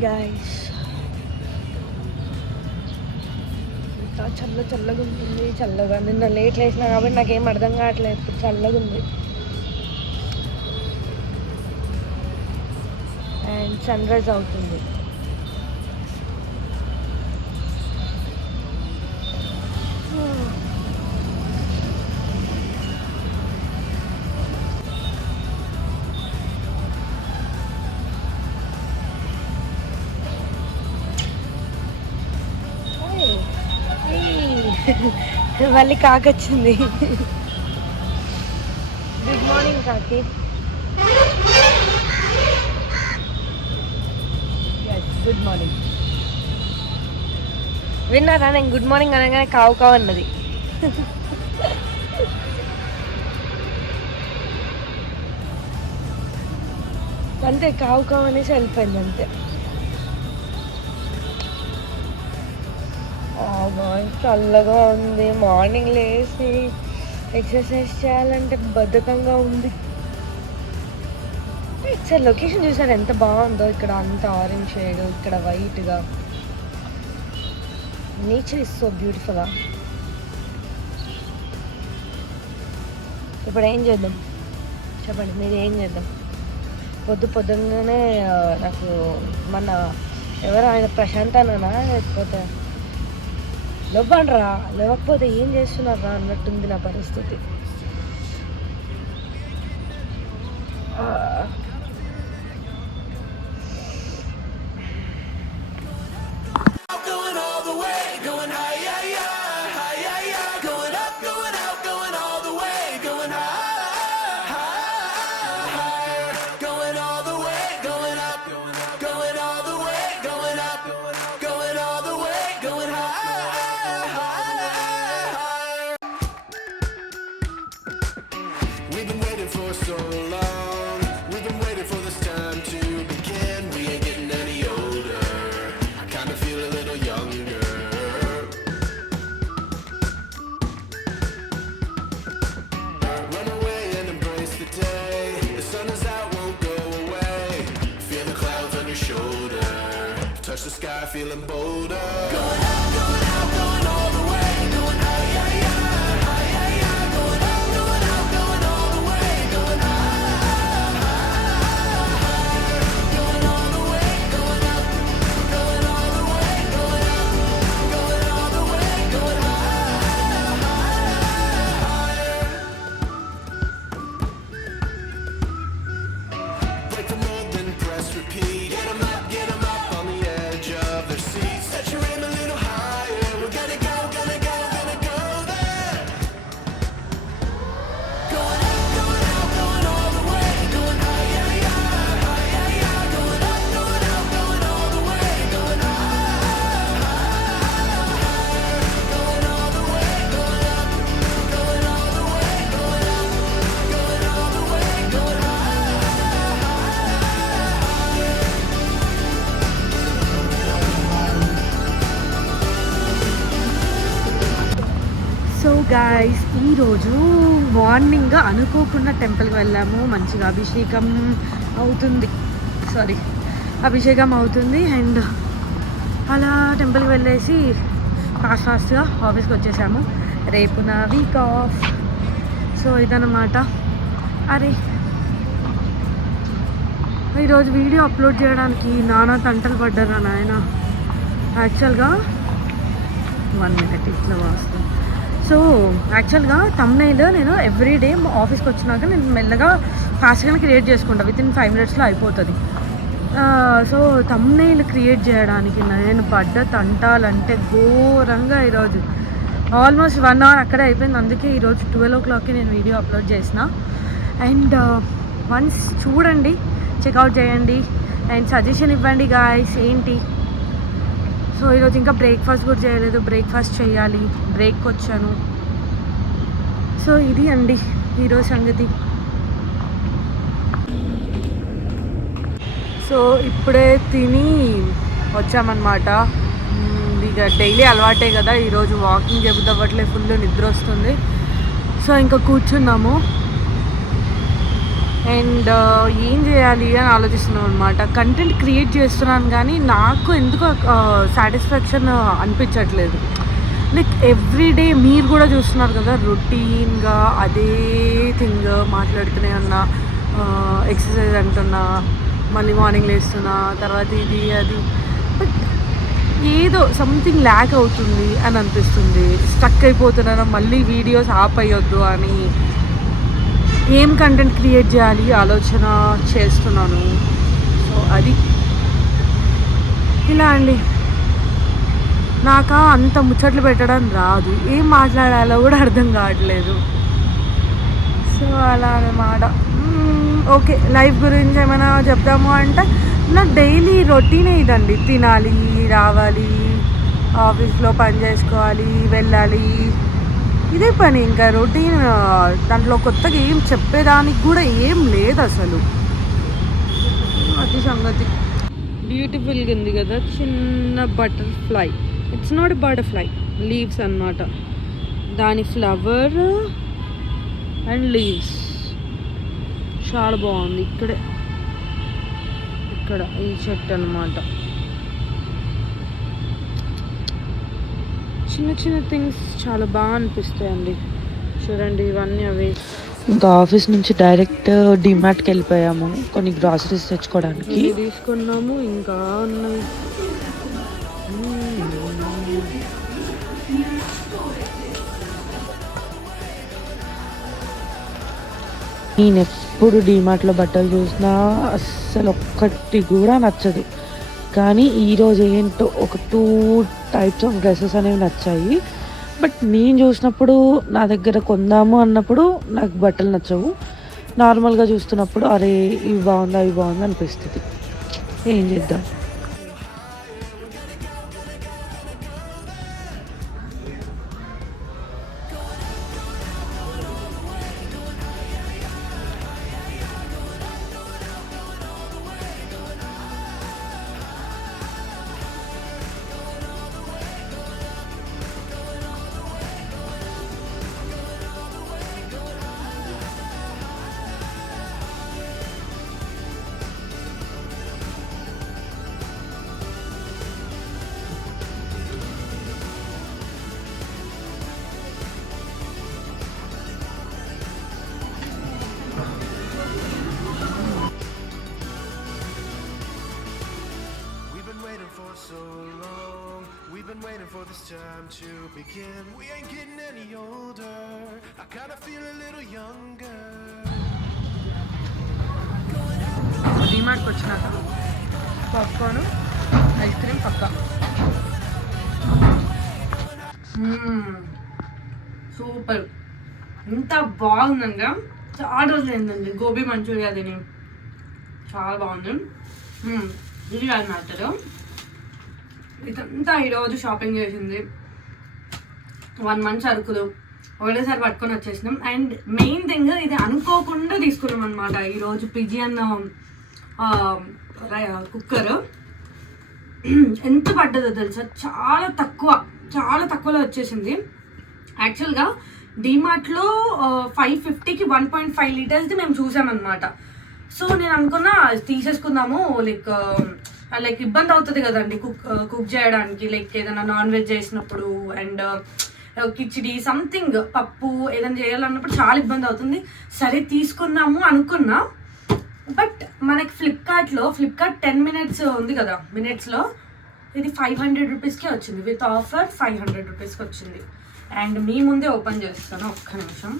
Morning guys. ఇంకా చల్లగా ఉంటుంది. చల్లగా నిన్న లేట్ లేసినా కాబట్టి నాకేం అర్థం కావట్లేదు. ఇప్పుడు చల్లగా ఉంది అండ్ సన్ రైజ్ అవుతుంది. మళ్ళీ కాకొచ్చింది. గుడ్ మార్నింగ్ కాకి. Good morning. విన్నారా నేను గుడ్ మార్నింగ్ అనగానే కావు కావు అన్నది. అంతే, కావు కావు అనేసి వెళ్ళిపోయింది అంతే. చల్లగా ఉంది. మార్నింగ్ లేచి ఎక్సర్సైజ్ చేయాలంటే బద్ధకంగా ఉంది. సార్ లొకేషన్ చూసారు ఎంత బాగుందో. ఇక్కడ అంత ఆరెంజ్ షేడ్, ఇక్కడ వైట్గా. Nature is so beautiful. ఇప్పుడు ఏం చేద్దాం చెప్పండి, మీరు ఏం చేద్దాం? పొద్దుగానే నాకు మన ఎవరు ఆయన ప్రశాంత్ అన్ననా లేకపోతే లేవండ్రా, లేవకపోతే ఏం చేస్తున్నారా అన్నట్టుంది నా పరిస్థితి. Touch the sky, feeling bolder. Going out, going all the way. Going high, yeah, yeah, high, yeah, yeah. Going out, going all the way. Going high, higher. Going all the way, going up. Going all the way, going up. Going all the way, going higher. Break the mold, then press repeat. Get 'em up, get 'em up. Set your aim a little higher. We're gonna go there. Going up, going all the way. Going high, yeah, yeah, high, yeah, yeah. Going up, going all the way. Going higher. Going all the way, going up. Going all the way, going up. Going all the way, going higher. So guys, ఈరోజు morning అనుకోకుండా టెంపుల్కి వెళ్ళాము. మంచిగా అభిషేకం అవుతుంది and అలా టెంపుల్కి వెళ్ళేసి ఫాస్ట్గా ఆఫీస్కి వచ్చేసాము. రేపు నా వీక్ ఆఫ్. సో ఇదన్నమాట. అరే ఈరోజు వీడియో అప్లోడ్ చేయడానికి నానా తంటలు పడ్డారా నాయన. యాక్చువల్గా 1 minute ఇట్లా వస్తుంది. సో యాక్చువల్గా థంబ్నెయిల్ నేను ఎవ్రీడే ఆఫీస్కి వచ్చినాక నేను మెల్లగా ఫాస్ట్గానే క్రియేట్ చేసుకుంటా. విత్ ఇన్ 5 minutesలో అయిపోతుంది. సో థంబ్నెయిల్ క్రియేట్ చేయడానికి నేను పడ్డ తంటాలంటే ఘోరంగా. ఈరోజు ఆల్మోస్ట్ 1 hour అక్కడే అయిపోయింది. అందుకే ఈరోజు 12 o'clockకి నేను వీడియో అప్లోడ్ చేసిన. అండ్ వన్స్ చూడండి, చెక్అవుట్ చేయండి అండ్ సజెషన్ ఇవ్వండి గాయ్స్ ఏంటి. సో ఈరోజు ఇంకా బ్రేక్ఫాస్ట్ కూడా చేయలేదు. బ్రేక్ఫాస్ట్ చేయాలి. బ్రేక్కి వచ్చాను. సో ఇది అండి ఈరోజు సంగతి. సో ఇప్పుడే తిని వచ్చామన్నమాట. ఇక డైలీ అలవాటే కదా. ఈరోజు వాకింగ్ చెబుతావట్లే, ఫుల్ నిద్ర వస్తుంది. సో ఇంకా కూర్చున్నాము. అండ్ ఏం చేయాలి అని ఆలోచిస్తున్నాను అనమాట. కంటెంట్ క్రియేట్ చేస్తున్నాను కానీ నాకు ఎందుకో సాటిస్ఫాక్షన్ అనిపించట్లేదు. లైక్ ఎవ్రీడే మీరు కూడా చూస్తున్నారు కదా, రొటీన్గా అదే థింగ్ మాట్లాడుతూనే ఉన్నా, ఎక్సర్సైజ్ అంటున్నా, మళ్ళీ మార్నింగ్ లేస్తున్నా, తర్వాత ఇది అది. బట్ ఏదో సంథింగ్ ల్యాక్ అవుతుంది అని అనిపిస్తుంది. స్టక్ అయిపోతున్నాను, మళ్ళీ వీడియోస్ ఆపేయొద్దు అని ఏం కంటెంట్ క్రియేట్ చేయాలి ఆలోచన చేస్తున్నాను. సో అది ఇలా అండి. నాకు అంత ముచ్చట్లు పెట్టడం రాదు, ఏం మాట్లాడాలో కూడా అర్థం కావట్లేదు. సో అలా అన్నమాట. ఓకే, లైఫ్ గురించి ఏమైనా చెప్దాము అంటే నా డైలీ రొటీనే ఇదండి. తినాలి, రావాలి, ఆఫీస్లో పని చేసుకోవాలి, వెళ్ళాలి, ఇదే పని. ఇంకా రొటీన్, దాంట్లో కొత్తగా ఏం చెప్పేదానికి కూడా ఏం లేదు అసలు. అది సంగతి. బ్యూటిఫుల్గా ఉంది కదా, చిన్న butterfly. It's not butterfly, leaves అన్నమాట. దాని ఫ్లవర్ అండ్ లీవ్స్ చాలా బాగుంది. ఇక్కడ ఈ చెట్టు అన్నమాట. చిన్న చిన్న థింగ్స్ చాలా బాగా అనిపిస్తాయండి. చూడండి, ఇవన్నీ అవి. ఇంకా ఆఫీస్ నుంచి డైరెక్ట్ డిమార్ట్కి వెళ్ళిపోయాము కొన్ని గ్రాసరీస్ తెచ్చుకోవడానికి. తీసుకున్నాము, ఇంకా ఉన్నాయి. నేను ఎప్పుడు డిమార్ట్లో బట్టలు చూసినా అస్సలు ఒక్కటి కూడా నచ్చదు. కానీ ఈరోజు ఏంటో ఒక 2 టైప్స్ ఆఫ్ డ్రెస్సెస్ అనేవి నచ్చాయి. బట్ నేను చూసినప్పుడు, నా దగ్గర కొందాము అన్నప్పుడు నాకు బట్టలు నచ్చవు. నార్మల్గా చూస్తున్నప్పుడు అరే ఇవి బాగుందా ఇవి బాగుందా అనిపిస్తుంది. ఏం చేద్దాం. been waiting for this time to begin. We ain't getting any older. I kinda feel a little younger. డిమార్ట్కి వచ్చినాక పాప్కార్న్, ఐస్ క్రీమ్ పక్కా. సూపర్, ఎంత బాగుందంగా. చాలా రోజులు ఏంటండి గోబీ మంచూరియా తిని, చాలా బాగుంది. ఇది కాదు మ్యాటర్, ఇదంతా ఈరోజు షాపింగ్ చేసింది 1 month సరుకులు ఒకటేసారి పట్టుకొని వచ్చేసినాం. అండ్ మెయిన్ థింగ్, ఇది అనుకోకుండా తీసుకున్నాం అనమాట. ఈరోజు పిజియన్ కుక్కర్ ఎంత పడ్డదో తెలుసా, చాలా తక్కువలో వచ్చేసింది. యాక్చువల్గా డిమార్ట్లో 550కి 1.5 లీటర్స్ది మేము చూసామన్నమాట. సో నేను అనుకున్నా తీసేసుకుందాము, లైక్ ఇబ్బంది అవుతుంది కదండి కుక్ చేయడానికి, లైక్ ఏదైనా నాన్ వెజ్ చేసినప్పుడు అండ్ కిచిడి సంథింగ్ పప్పు ఏదైనా చేయాలన్నప్పుడు చాలా ఇబ్బంది అవుతుంది. సరే తీసుకుందాము అనుకున్నా. బట్ మనకి ఫ్లిప్కార్ట్ 10 minutes ఉంది కదా, మినిట్స్లో ఇది 500 రూపీస్కే వచ్చింది. విత్ ఆఫర్ 500 రూపీస్కి వచ్చింది. అండ్ మీ ముందే ఓపెన్ చేస్తాను, ఒక్క నిమిషం.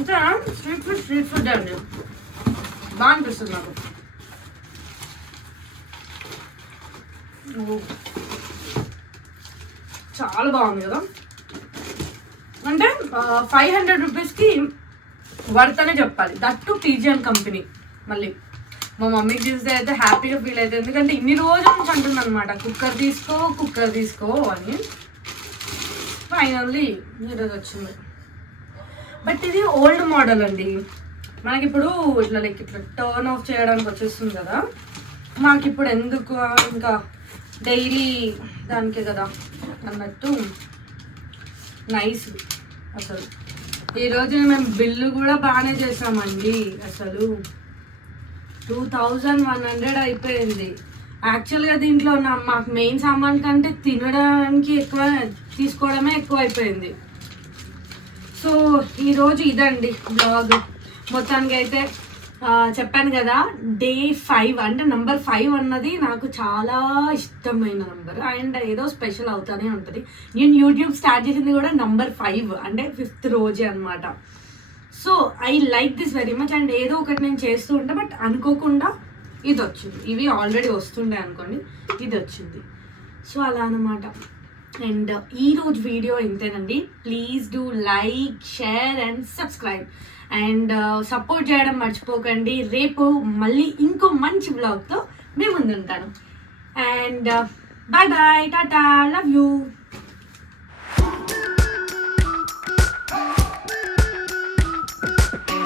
ఇంకా స్ట్రీట్ ఫుడ్ అండి, బాగా అనిపిస్తుంది నాకు. చాలా బాగుంది కదా, అంటే 500 రూపీస్కి వర్తనే చెప్పాలి. That to pigeon company. మళ్ళీ మా మమ్మీకి చూస్తే అయితే హ్యాపీగా ఫీల్ అవుతుంది, ఎందుకంటే ఇన్ని రోజుల నుంచి అంటుంది అనమాట కుక్కర్ తీసుకో అని. ఫైనల్లీ ఈరోజు వచ్చింది. బట్ ఇది ఓల్డ్ మోడల్ అండి, మనకి ఇప్పుడు ఇట్లా టర్న్ ఆఫ్ చేయడానికి వచ్చేస్తుంది కదా. మాకు ఇప్పుడు ఎందుకు, ఇంకా డైలీ దానికే కదా అన్నట్టు నైస్. అసలు ఈరోజు మేము బిల్లు కూడా బాగానే చేసామండి. అసలు 2100 అయిపోయింది. యాక్చువల్గా దీంట్లో మాకు మెయిన్ సామాన్ కంటే తినడానికి ఎక్కువ తీసుకోవడమే ఎక్కువ అయిపోయింది. సో ఈరోజు ఇదండి బ్లాగ్. మొత్తానికి అయితే చెప్పాను కదా, డే 5 అంటే నెంబర్ 5 అన్నది నాకు చాలా ఇష్టమైన నెంబర్ అండ్ ఏదో స్పెషల్ అవుతానే ఉంటుంది. నేను యూట్యూబ్ స్టార్ట్ చేసింది కూడా నెంబర్ 5 అంటే 5th రోజే అనమాట. So I like this very much and ఏదో ఒకటి నేను చేస్తూ ఉంటా. బట్ అనుకోకుండా ఇది వచ్చింది. ఇవి ఆల్రెడీ వస్తుండే అనుకోండి, ఇది వచ్చింది. సో అలా అనమాట. అండ్ ఈరోజు వీడియో ఇంతేనండి. Please do like, share and subscribe and support చేయడం మర్చిపోకండి. రేపు మళ్ళీ ఇంకో మంచి బ్లాగ్తో మేము ముందుంటాను. And bye bye, tata, love you.